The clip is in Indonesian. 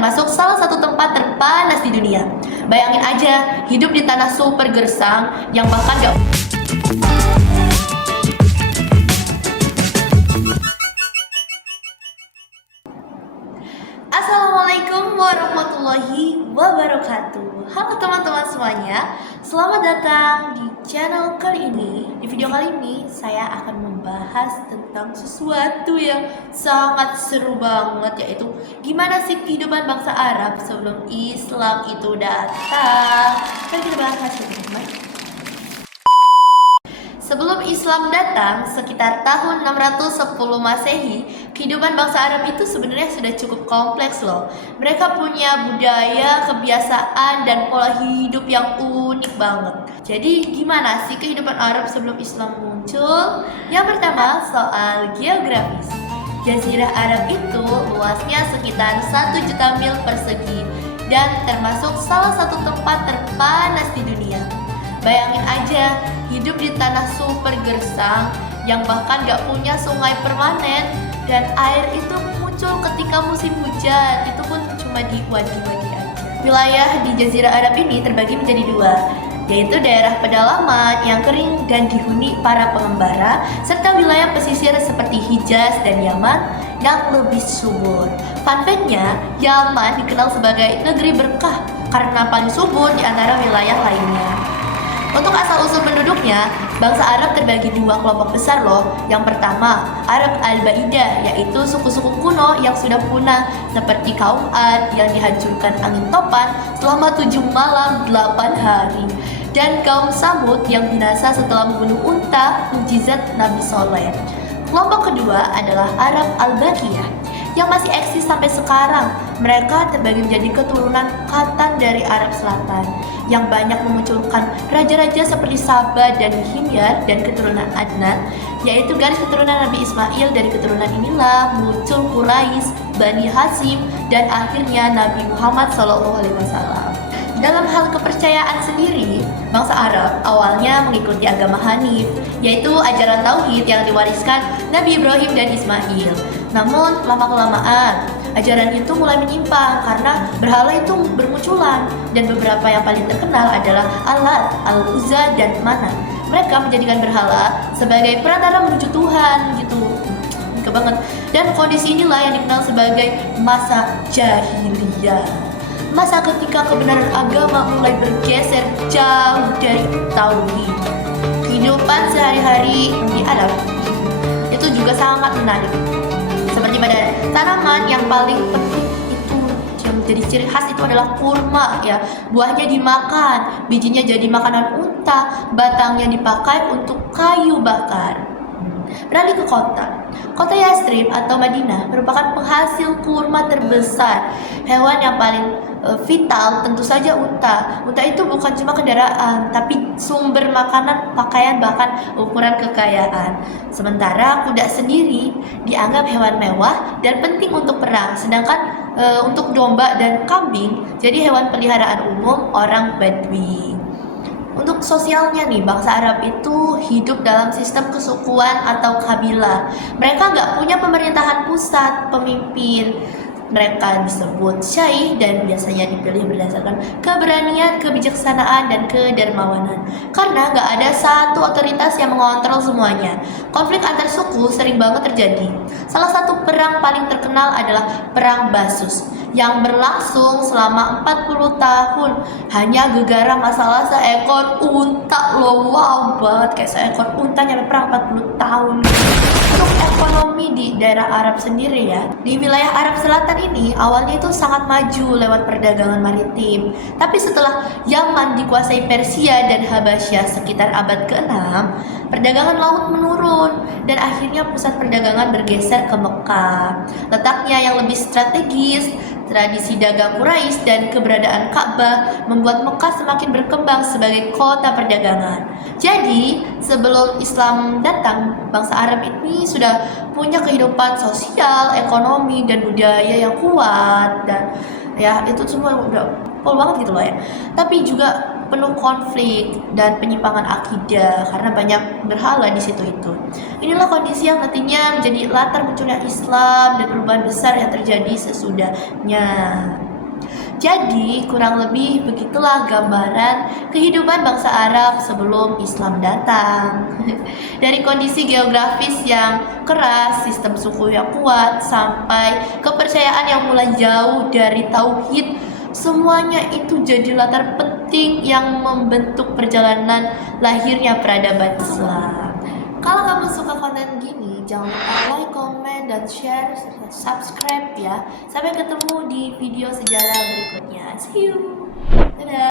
termasuk salah satu tempat terpanas di dunia. Bayangin aja, hidup di tanah super gersang yang bahkan gak... Assalamualaikum warahmatullahi wabarakatuh. Halo teman-teman semuanya, selamat datang di channel kali ini. Di video kali ini saya akan membahas tentang sesuatu yang sangat seru banget, yaitu gimana sih kehidupan bangsa Arab sebelum Islam itu datang. Mari kita bahas ya teman-teman. Sebelum Islam datang, sekitar tahun 610 Masehi, kehidupan bangsa Arab itu sebenarnya sudah cukup kompleks loh. Mereka punya budaya, kebiasaan, dan pola hidup yang unik banget. Jadi gimana sih kehidupan Arab sebelum Islam muncul? Yang pertama, soal geografis. Jazirah Arab itu luasnya sekitar 1 juta mil persegi dan termasuk salah satu tempat terpanas di dunia. Bayangin aja, hidup di tanah super gersang yang bahkan gak punya sungai permanen, dan air itu muncul ketika musim hujan, itu pun cuma di wadi-wadi aja. Wilayah di Jazirah Arab ini terbagi menjadi dua, yaitu daerah pedalaman yang kering dan dihuni para pengembara, serta wilayah pesisir seperti Hijaz dan Yaman yang lebih subur. Fun fact-nya, Yaman dikenal sebagai negeri berkah karena paling subur di antara wilayah lainnya. Untuk asal-usul penduduknya, bangsa Arab terbagi dua kelompok besar loh. Yang pertama, Arab Al-Baidah, yaitu suku-suku kuno yang sudah punah, seperti kaum Ad yang dihancurkan angin topan selama 7 malam 8 hari, dan kaum Samud yang binasa setelah membunuh unta, mukjizat Nabi Soleh. Kelompok kedua adalah Arab Al-Baqiyah yang masih eksis sampai sekarang. Mereka terbagi menjadi keturunan Khatan dari Arab Selatan yang banyak memunculkan raja-raja seperti Saba dan Himyar, dan keturunan Adnan, yaitu garis keturunan Nabi Ismail. Dari keturunan inilah muncul Quraisy, Bani Hashim, dan akhirnya Nabi Muhammad SAW. Dalam hal kepercayaan sendiri, bangsa Arab awalnya mengikuti agama Hanif, yaitu ajaran Tauhid yang diwariskan Nabi Ibrahim dan Ismail. Namun lama-kelamaan ajaran itu mulai menyimpang karena berhala itu bermunculan, dan beberapa yang paling terkenal adalah Al-Lat, Al-Uzza, dan Manat. Mereka menjadikan berhala sebagai perantara menuju Tuhan gitu. Gak banget. Dan kondisi inilah yang dikenal sebagai masa jahiliyah. Masa ketika kebenaran agama mulai bergeser jauh dari tauhid. Kehidupan sehari-hari di Arab itu juga sangat menarik. Seperti pada tanaman yang paling penting itu yang menjadi ciri khas itu adalah kurma ya. Buahnya dimakan, bijinya jadi makanan unta, batangnya dipakai untuk kayu bakar. Beralih ke kota. Kota Yastrib atau Madinah merupakan penghasil kurma terbesar. Hewan yang paling vital tentu saja unta. Unta itu bukan cuma kendaraan, tapi sumber makanan, pakaian, bahkan ukuran kekayaan. Sementara kuda sendiri dianggap hewan mewah dan penting untuk perang, sedangkan untuk domba dan kambing jadi hewan peliharaan umum orang Badui. Untuk sosialnya nih, bangsa Arab itu hidup dalam sistem kesukuan atau kabilah. Mereka nggak punya pemerintahan pusat, pemimpin. Mereka disebut syaikh dan biasanya dipilih berdasarkan keberanian, kebijaksanaan, dan kedermawanan. Karena nggak ada satu otoritas yang mengontrol semuanya. Konflik antar suku sering banget terjadi. Salah satu perang paling terkenal adalah Perang Basus yang berlangsung selama 40 tahun. Hanya gegara masalah seekor unta loh. Wow banget, kayak seekor unta nyampe perang 40 tahun. Untuk ekonomi di daerah Arab sendiri ya, di wilayah Arab Selatan ini awalnya itu sangat maju lewat perdagangan maritim. Tapi setelah Yaman dikuasai Persia dan Habasyah sekitar abad ke-6, perdagangan laut menurun dan akhirnya pusat perdagangan bergeser ke Mekah. Letaknya yang lebih strategis, tradisi dagang Quraisy, dan keberadaan Ka'bah membuat Mekah semakin berkembang sebagai kota perdagangan. Jadi, sebelum Islam datang, bangsa Arab ini sudah punya kehidupan sosial, ekonomi, dan budaya yang kuat, dan ya itu semua udah pol banget gitu loh ya. Tapi juga penuh konflik dan penyimpangan akidah karena banyak berhala di situ itu. Inilah kondisi yang nantinya menjadi latar munculnya Islam dan perubahan besar yang terjadi sesudahnya. Jadi, kurang lebih begitulah gambaran kehidupan bangsa Arab sebelum Islam datang. Dari kondisi geografis yang keras, sistem suku yang kuat, sampai kepercayaan yang mulai jauh dari tauhid, semuanya itu jadi latar penting yang membentuk perjalanan lahirnya peradaban Islam. Kalau kamu suka konten gini, jangan lupa like, comment, dan share, serta subscribe ya. Sampai ketemu di video sejarah berikutnya. See you. Dadah.